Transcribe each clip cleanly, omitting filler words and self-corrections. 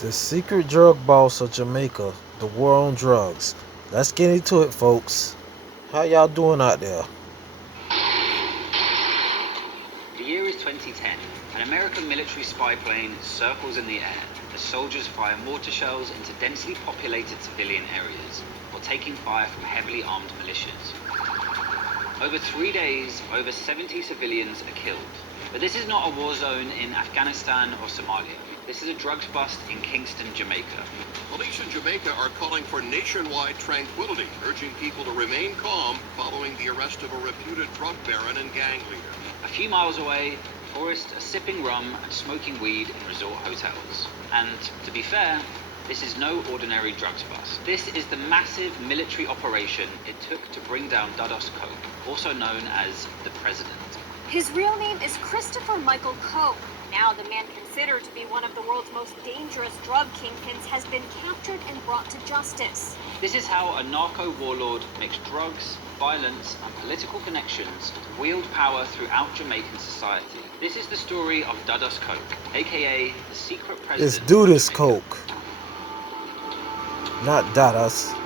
The secret drug boss of Jamaica, the war on drugs. Let's get into it, folks. How y'all doing out there? The year is 2010. An American military spy plane circles in the air as soldiers fire mortar shells into densely populated civilian areas, while taking fire from heavily armed militias. Over 3 days, over 70 civilians are killed. But this is not a war zone in Afghanistan or Somalia. This is a drugs bust in Kingston, Jamaica. Police in Jamaica are calling for nationwide tranquility, urging people to remain calm following the arrest of a reputed drug baron and gang leader. A few miles away, tourists are sipping rum and smoking weed in resort hotels. And, to be fair, this is no ordinary drugs bust. This is the massive military operation it took to bring down Dados Coke, also known as the President. His real name is Christopher Michael Coke. Now the man considered to be one of the world's most dangerous drug kingpins has been captured and brought to justice. This is how a narco warlord makes drugs, violence, and political connections to wield power throughout Jamaican society. This is the story of Dados Coke, aka the secret president. Let's do this, Coke. Not Dadas.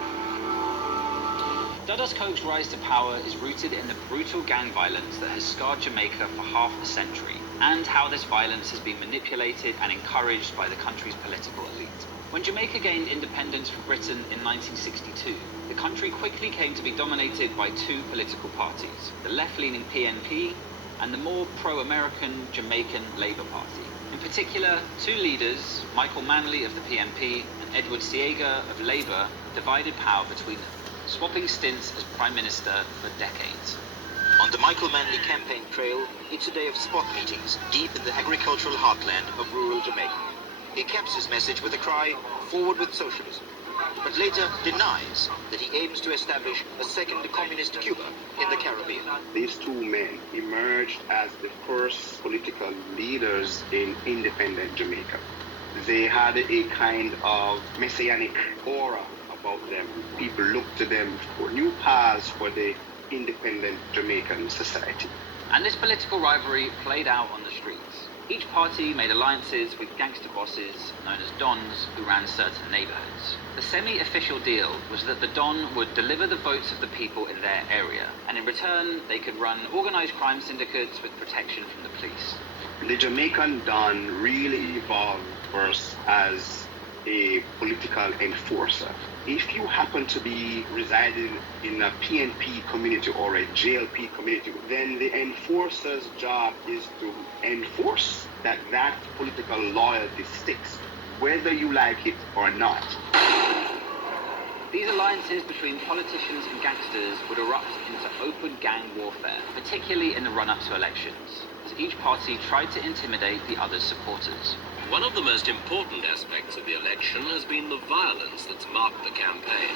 Dados Coke's rise to power is rooted in the brutal gang violence that has scarred Jamaica for half a century, and how this violence has been manipulated and encouraged by the country's political elite. When Jamaica gained independence from Britain in 1962, the country quickly came to be dominated by two political parties, the left-leaning PNP and the more pro-American Jamaican Labour Party. In particular, two leaders, Michael Manley of the PNP and Edward Siega of Labour, divided power between them, swapping stints as Prime Minister for decades. On the Michael Manley campaign trail, it's a day of spot meetings deep in the agricultural heartland of rural Jamaica. He caps his message with the cry, "Forward with socialism," but later denies that he aims to establish a second communist Cuba in the Caribbean. These two men emerged as the first political leaders in independent Jamaica. They had a kind of messianic aura about them. People looked to them for new paths for the independent Jamaican society. And this political rivalry played out on the streets. Each party made alliances with gangster bosses known as Dons who ran certain neighborhoods. The semi-official deal was that the Don would deliver the votes of the people in their area, and in return they could run organized crime syndicates with protection from the police. The Jamaican Don really evolved first as a political enforcer. If you happen to be residing in a PNP community or a JLP community, then the enforcer's job is to enforce that political loyalty sticks, whether you like it or not. These alliances between politicians and gangsters would erupt into open gang warfare, particularly in the run-up to elections, as each party tried to intimidate the other's supporters. One of the most important aspects of the election has been the violence that's marked the campaign.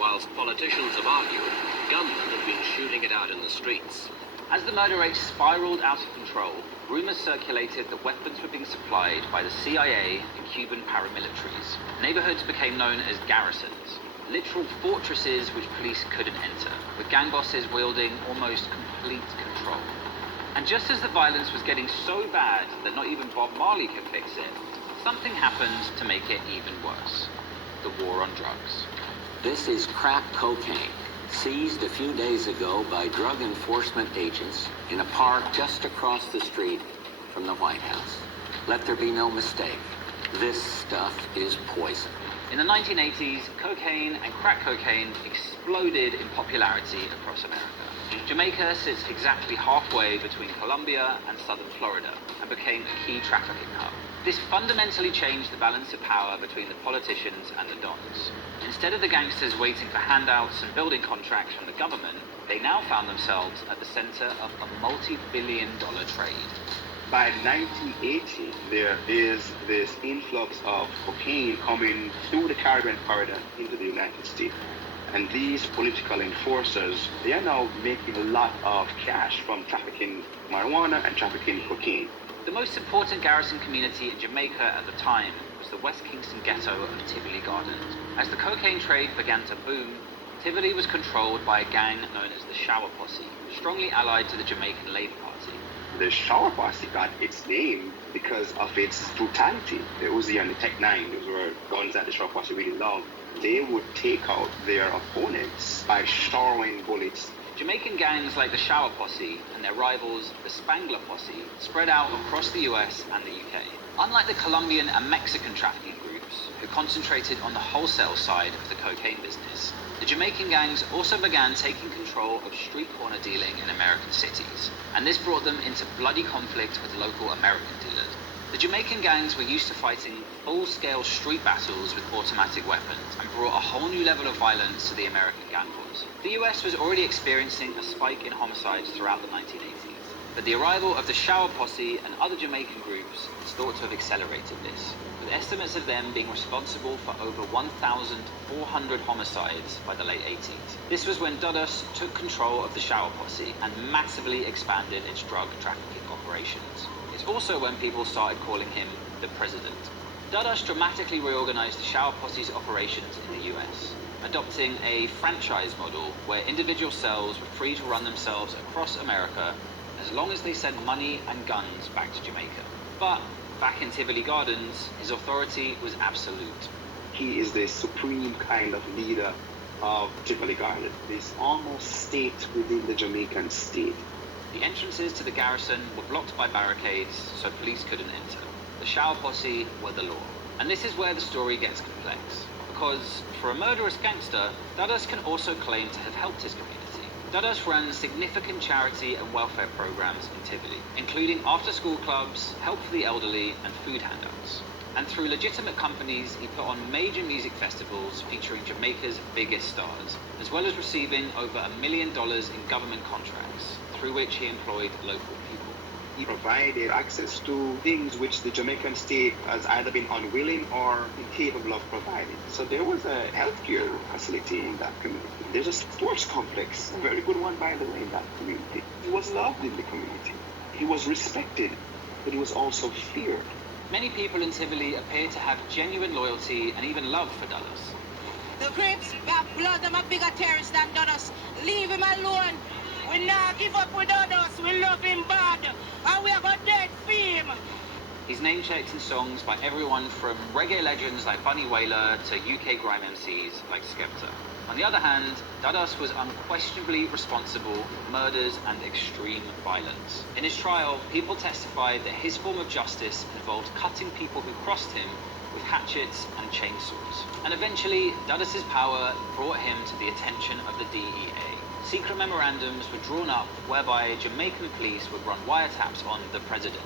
Whilst politicians have argued, gunmen have been shooting it out in the streets. As the murder rate spiraled out of control, rumors circulated that weapons were being supplied by the CIA and Cuban paramilitaries. Neighborhoods became known as garrisons, literal fortresses which police couldn't enter, with gang bosses wielding almost complete control. And just as the violence was getting so bad that not even Bob Marley could fix it, something happened to make it even worse. The war on drugs. This is crack cocaine, seized a few days ago by drug enforcement agents in a park just across the street from the White House. Let there be no mistake, this stuff is poison. In the 1980s, cocaine and crack cocaine exploded in popularity across America. Jamaica sits exactly halfway between Colombia and southern Florida and became a key trafficking hub. This fundamentally changed the balance of power between the politicians and the Dons. Instead of the gangsters waiting for handouts and building contracts from the government, they now found themselves at the center of a multi-billion-dollar trade. By 1980, there is this influx of cocaine coming through the Caribbean corridor into the United States. And these political enforcers, they are now making a lot of cash from trafficking marijuana and trafficking cocaine. The most important garrison community in Jamaica at the time was the West Kingston ghetto of Tivoli Gardens. As the cocaine trade began to boom, Tivoli was controlled by a gang known as the Shower Posse, strongly allied to the Jamaican Labour Party. The Shower Posse got its name because of its brutality. The Uzi and the Tech 9, those were guns that the Shower Posse really loved. They would take out their opponents by showering bullets. Jamaican gangs like the Shower Posse and their rivals, the Spangler Posse, spread out across the US and the UK. Unlike the Colombian and Mexican trafficking groups, who concentrated on the wholesale side of the cocaine business, the Jamaican gangs also began taking control of street corner dealing in American cities, and this brought them into bloody conflict with local American dealers. The Jamaican gangs were used to fighting full-scale street battles with automatic weapons and brought a whole new level of violence to the American gang wars. The US was already experiencing a spike in homicides throughout the 1980s, but the arrival of the Shower Posse and other Jamaican groups is thought to have accelerated this, with estimates of them being responsible for over 1,400 homicides by the late 80s. This was when Dudus took control of the Shower Posse and massively expanded its drug trafficking operations. It's also when people started calling him the President. Dudus dramatically reorganized the Shower Posse's operations in the US, adopting a franchise model where individual cells were free to run themselves across America as long as they sent money and guns back to Jamaica. But back in Tivoli Gardens, his authority was absolute. He is the supreme kind of leader of Tivoli Gardens. He's almost state within the Jamaican state. The entrances to the garrison were blocked by barricades, so police couldn't enter. The Shower Posse were the law. And this is where the story gets complex, because for a murderous gangster, Dudus can also claim to have helped his community. Dudus ran significant charity and welfare programs in Tivoli, including after-school clubs, help for the elderly, and food handouts. And through legitimate companies, he put on major music festivals featuring Jamaica's biggest stars, as well as receiving over $1 million in government contracts, through which he employed local people. He provided access to things which the Jamaican state has either been unwilling or incapable of providing. So there was a healthcare facility in that community. There's a sports complex, a very good one by the way, in that community. He was loved in the community. He was respected, but he was also feared. Many people in Tivoli appear to have genuine loyalty and even love for Dudus. The Crips got blood, them a bigger terrorist than Dudus. Leave him alone. We not give up with Dudus. We love him bad. And we have a dead for him. He's name-checked in songs by everyone from reggae legends like Bunny Wailer to UK grime MCs like Skepta. On the other hand, Dudus was unquestionably responsible for murders and extreme violence. In his trial, people testified that his form of justice involved cutting people who crossed him with hatchets and chainsaws. And eventually, Dudus's power brought him to the attention of the DEA. Secret memorandums were drawn up whereby Jamaican police would run wiretaps on the president,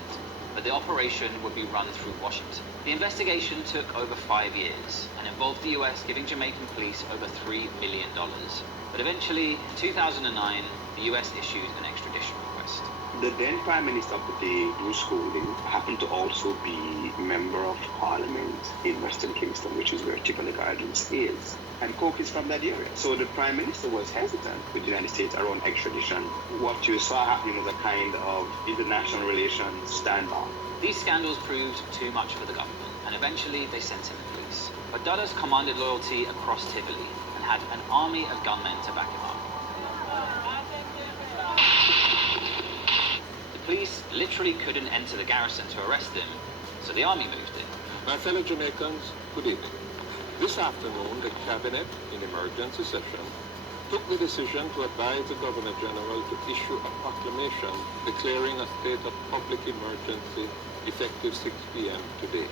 but the operation would be run through Washington. The investigation took over 5 years and involved the US giving Jamaican police over $3 million. But eventually, in 2009, the US issued an extradition request. The then Prime Minister of the day, Bruce Golding, happened to also be Member of Parliament in Western Kingston, which is where Tivoli Gardens is. And Coke is from that area. So the Prime Minister was hesitant with the United States around extradition. What you saw happening was a kind of international relations standoff. These scandals proved too much for the government, and eventually they sent in the police. But Dudus commanded loyalty across Tivoli and had an army of gunmen to back him up. The police literally couldn't enter the garrison to arrest him, so the army moved in. My fellow Jamaicans, good evening. This afternoon, the Cabinet, in emergency session, took the decision to advise the Governor General to issue a proclamation declaring a state of public emergency effective 6 p.m. today.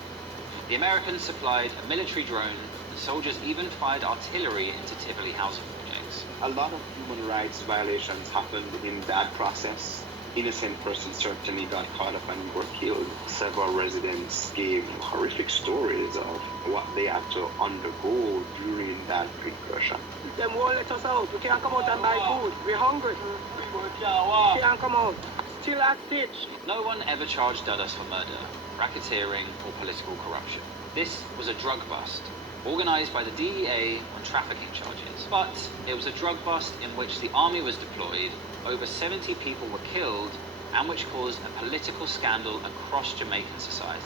The Americans supplied a military drone, and soldiers even fired artillery into Tivoli housing projects. A lot of human rights violations happened in that process. Innocent persons certainly got caught up and were killed. Several residents gave horrific stories of what they had to undergo during that incursion. Them won't let us out. We can't come out and buy food. We're hungry. We can't come out. Still at stitch. No one ever charged Dudus for murder, racketeering, or political corruption. This was a drug bust, organized by the DEA on trafficking charges. But it was a drug bust in which the army was deployed, over 70 people were killed, and which caused a political scandal across Jamaican society.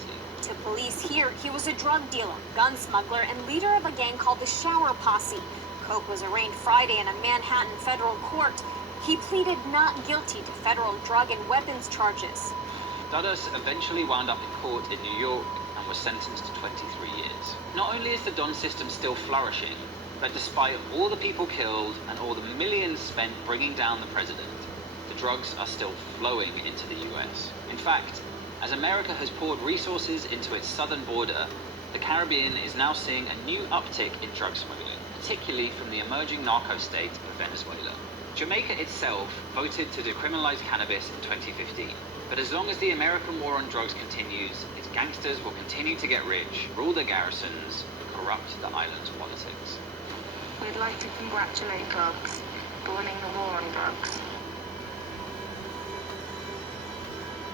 To police here, he was a drug dealer, gun smuggler, and leader of a gang called the Shower Posse. Coke was arraigned Friday in a Manhattan federal court. He pleaded not guilty to federal drug and weapons charges. Dudus eventually wound up in court in New York and was sentenced to 23 years. Not only is the Don system still flourishing, but despite all the people killed and all the millions spent bringing down the president, the drugs are still flowing into the US. In fact, as America has poured resources into its southern border, the Caribbean is now seeing a new uptick in drug smuggling, particularly from the emerging narco state of Venezuela. Jamaica itself voted to decriminalize cannabis in 2015. But as long as the American war on drugs continues, its gangsters will continue to get rich, rule the garrisons, and corrupt the island's politics. We'd like to congratulate drugs for winning the war on drugs.